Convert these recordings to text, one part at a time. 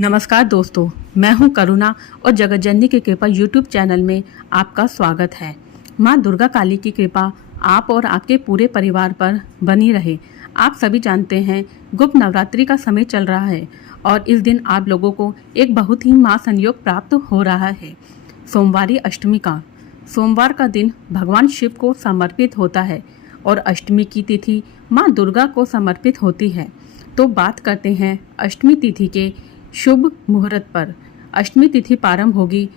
नमस्कार दोस्तों, मैं हूं करुणा और जगतजननी की कृपा यूट्यूब चैनल में आपका स्वागत है। मां दुर्गा काली की कृपा आप और आपके पूरे परिवार पर बनी रहे। आप सभी जानते हैं गुप्त नवरात्रि का समय चल रहा है और इस दिन आप लोगों को एक बहुत ही मां संयोग प्राप्त हो रहा है। सोमवारी अष्टमी का सोमवार का दिन भगवान शिव को समर्पित होता है और अष्टमी की तिथि मां दुर्गा को समर्पित होती है। तो बात करते हैं अष्टमी तिथि के शुभ मुहूर्त पर। अष्टमी तिथि प्रारंभ होगी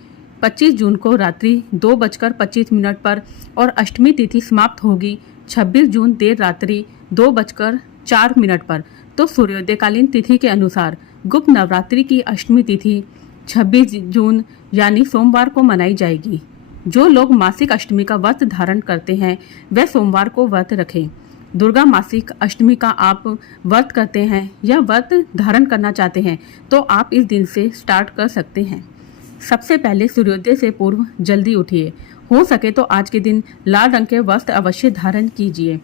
25 जून को रात्रि 2:25 पर और अष्टमी तिथि समाप्त होगी 26 जून देर रात्रि 2:04 पर। तो सूर्योदयकालीन तिथि के अनुसार गुप्त नवरात्रि की अष्टमी तिथि 26 जून यानी सोमवार को मनाई जाएगी। जो लोग मासिक अष्टमी का व्रत धारण करते हैं वे सोमवार को व्रत रखें। दुर्गा मासिक अष्टमी का आप व्रत करते हैं या व्रत धारण करना चाहते हैं तो आप इस दिन से स्टार्ट कर सकते हैं। सबसे पहले सूर्योदय से पूर्व जल्दी उठिए। हो सके तो आज के दिन लाल रंग के वस्त्र अवश्य धारण कीजिए।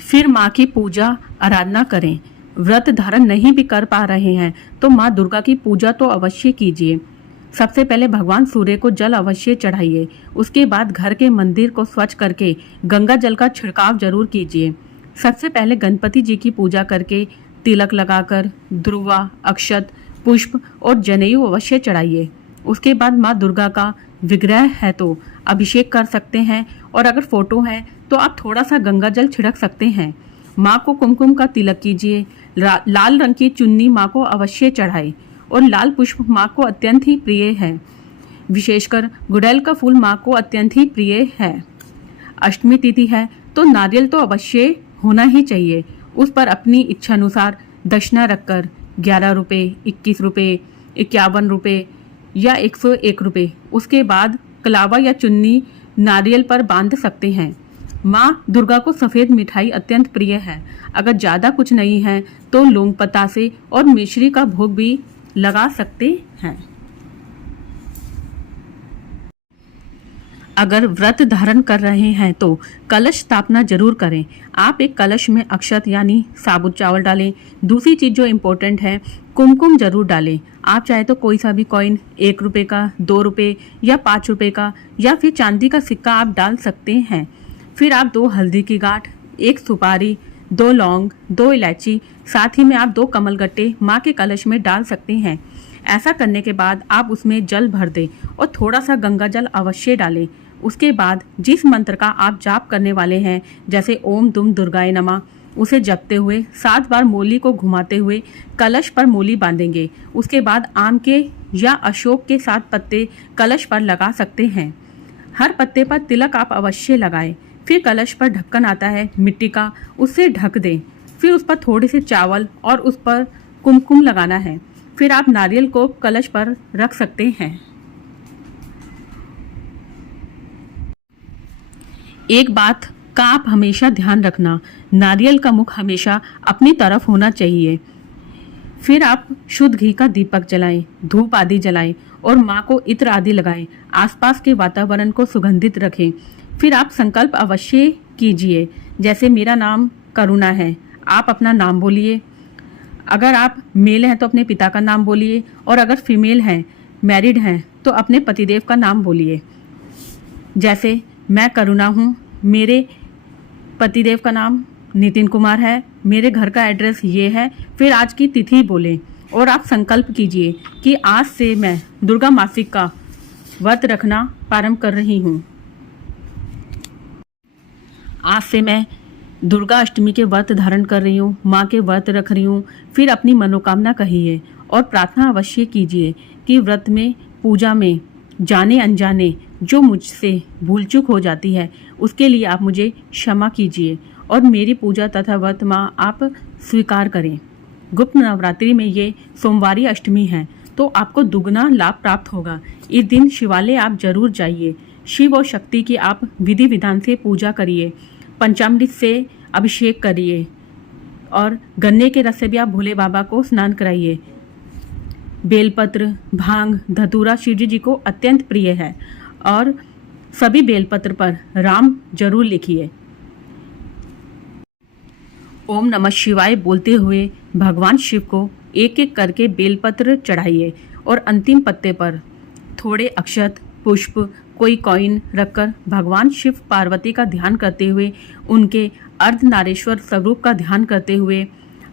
फिर माँ की पूजा आराधना करें। व्रत धारण नहीं भी कर पा रहे हैं तो माँ दुर्गा की पूजा तो अवश्य कीजिए। सबसे पहले भगवान सूर्य को जल अवश्य चढ़ाइए। उसके बाद घर के मंदिर को स्वच्छ करके गंगा जल का छिड़काव जरूर कीजिए। सबसे पहले गणपति जी की पूजा करके तिलक लगाकर ध्रुवा, अक्षत, पुष्प और जनेऊ अवश्य चढ़ाइए। उसके बाद माँ दुर्गा का विग्रह है तो अभिषेक कर सकते हैं और अगर फोटो है तो आप थोड़ा सा गंगा जल छिड़क सकते हैं। माँ को कुमकुम का तिलक कीजिए। लाल रंग की चुन्नी माँ को अवश्य चढ़ाए और लाल पुष्प माँ को अत्यंत ही प्रिय है। विशेषकर गुड़ैल का फूल माँ को अत्यंत ही प्रिय है। अष्टमी तिथि है तो नारियल तो अवश्य होना ही चाहिए। उस पर अपनी इच्छा अनुसार दक्षिणा रखकर 11 रुपये, 21 रुपये, 51 रुपये या 101 रुपये उसके बाद कलावा या चुन्नी नारियल पर बांध सकते हैं। माँ दुर्गा को सफ़ेद मिठाई अत्यंत प्रिय है। अगर ज़्यादा कुछ नहीं है तो लौंग पतासे और मिश्री का भोग भी लगा सकते हैं। अगर व्रत धारण कर रहे हैं तो कलश स्थापना जरूर करें। आप एक कलश में अक्षत यानी साबुत चावल डालें। दूसरी चीज जो इम्पोर्टेंट है, कुमकुम जरूर डालें। आप चाहे तो कोई सा भी कॉइन 1 रुपये का, 2 रुपये या 5 रुपये का या फिर चांदी का सिक्का आप डाल सकते हैं। फिर आप 2 हल्दी की गांठ, 1 सुपारी, 2 लौंग, 2 इलायची, साथ ही में आप 2 कमलगट्टे माँ के कलश में डाल सकते हैं। ऐसा करने के बाद आप उसमें जल भर दें और थोड़ा सा गंगा जल अवश्य डालें। उसके बाद जिस मंत्र का आप जाप करने वाले हैं, जैसे ओम दुम दुर्गाय नमः, उसे जपते हुए 7 बार मोली को घुमाते हुए कलश पर मोली बांधेंगे। उसके बाद आम के या अशोक के 7 पत्ते कलश पर लगा सकते हैं। हर पत्ते पर तिलक आप अवश्य लगाएं। फिर कलश पर ढक्कन आता है मिट्टी का, उससे ढक दें। फिर उस पर थोड़े से चावल और उस पर कुमकुम लगाना है। फिर आप नारियल को कलश पर रख सकते हैं। एक बात का आप हमेशा ध्यान रखना, नारियल का मुख हमेशा अपनी तरफ होना चाहिए। फिर आप शुद्ध घी का दीपक जलाएं, धूप आदि जलाएं और माँ को इत्र आदि लगाएं। आसपास के वातावरण को सुगंधित रखें। फिर आप संकल्प अवश्य कीजिए। जैसे मेरा नाम करुणा है, आप अपना नाम बोलिए। अगर आप मेल हैं तो अपने पिता का नाम बोलिए और अगर फीमेल हैं, मैरिड हैं तो अपने पतिदेव का नाम बोलिए। जैसे मैं करुणा हूँ, मेरे पतिदेव का नाम नितिन कुमार है, मेरे घर का एड्रेस ये है। फिर आज की तिथि बोलें और आप संकल्प कीजिए कि आज से मैं दुर्गा मासिक का व्रत रखना प्रारंभ कर रही हूँ। आज से मैं दुर्गा अष्टमी के व्रत धारण कर रही हूँ, माँ के व्रत रख रही हूँ। फिर अपनी मनोकामना कहिए और प्रार्थना अवश्य कीजिए कि व्रत में, पूजा में जाने अनजाने जो मुझसे भूल चूक हो जाती है उसके लिए आप मुझे क्षमा कीजिए और मेरी पूजा तथा व्रत माँ आप स्वीकार करें। गुप्त नवरात्रि में ये सोमवारी अष्टमी है तो आपको दुगना लाभ प्राप्त होगा। इस दिन शिवालय आप जरूर जाइए। शिव और शक्ति की आप विधि विधान से पूजा करिए। पंचामृत से अभिषेक करिए और गन्ने के रस से भी आप भोले बाबा को स्नान कराइए। बेलपत्र, भांग, धतूरा शिव जी को अत्यंत प्रिय है और सभी बेलपत्र पर राम जरूर लिखिए। ओम नमः शिवाय बोलते हुए भगवान शिव को एक एक करके बेलपत्र चढ़ाइए और अंतिम पत्ते पर थोड़े अक्षत, पुष्प, कोई कॉइन रखकर भगवान शिव पार्वती का ध्यान करते हुए, उनके अर्धनारीश्वर स्वरूप का ध्यान करते हुए,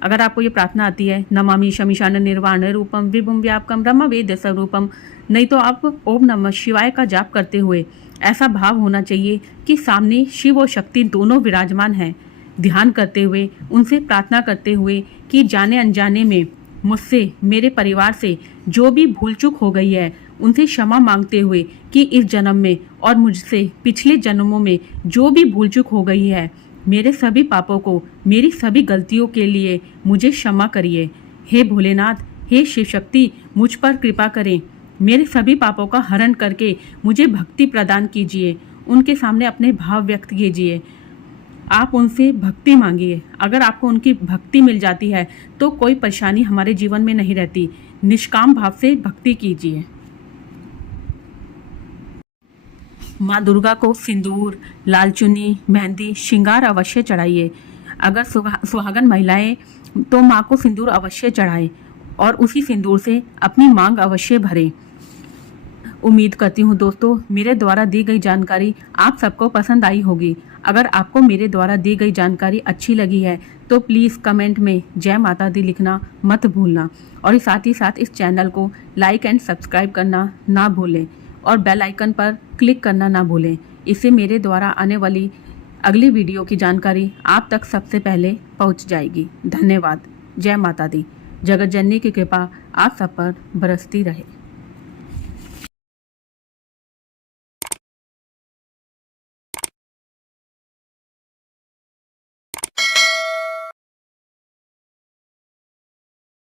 अगर आपको ये प्रार्थना आती है नमामि शमीशान निर्वाण रूपम विभुम व्यापकम ब्रह्म वेद स्वरूपम, नहीं तो आप ओम नमः शिवाय का जाप करते हुए ऐसा भाव होना चाहिए कि सामने शिव और शक्ति दोनों विराजमान हैं। ध्यान करते हुए उनसे प्रार्थना करते हुए कि जाने अनजाने में मुझसे, मेरे परिवार से जो भी भूल चूक हो गई है उनसे क्षमा मांगते हुए कि इस जन्म में और मुझसे पिछले जन्मों में जो भी भूल चूक हो गई है, मेरे सभी पापों को, मेरी सभी गलतियों के लिए मुझे क्षमा करिए। हे भोलेनाथ, हे शिव शक्ति, मुझ पर कृपा करें, मेरे सभी पापों का हरण करके मुझे भक्ति प्रदान कीजिए। उनके सामने अपने भाव व्यक्त कीजिए। आप उनसे भक्ति मांगिए। अगर आपको उनकी भक्ति मिल जाती है तो कोई परेशानी हमारे जीवन में नहीं रहती। निष्काम भाव से भक्ति कीजिए। माँ दुर्गा को सिंदूर, लाल चुन्नी, मेहंदी, श्रृंगार अवश्य चढ़ाइए। अगर सुहागन महिलाएं तो माँ को सिंदूर अवश्य चढ़ाएं और उसी सिंदूर से अपनी मांग अवश्य भरें। उम्मीद करती हूँ दोस्तों, मेरे द्वारा दी गई जानकारी आप सबको पसंद आई होगी। अगर आपको मेरे द्वारा दी गई जानकारी अच्छी लगी है तो प्लीज़ कमेंट में जय माता दी लिखना मत भूलना और साथ ही साथ इस चैनल को लाइक एंड सब्सक्राइब करना ना भूलें और बेल आइकन पर क्लिक करना ना भूलें। इससे मेरे द्वारा आने वाली अगली वीडियो की जानकारी आप तक सबसे पहले पहुंच जाएगी। धन्यवाद। जय माता दी। जगत जननी की कृपा आप सब पर बरसती रहे।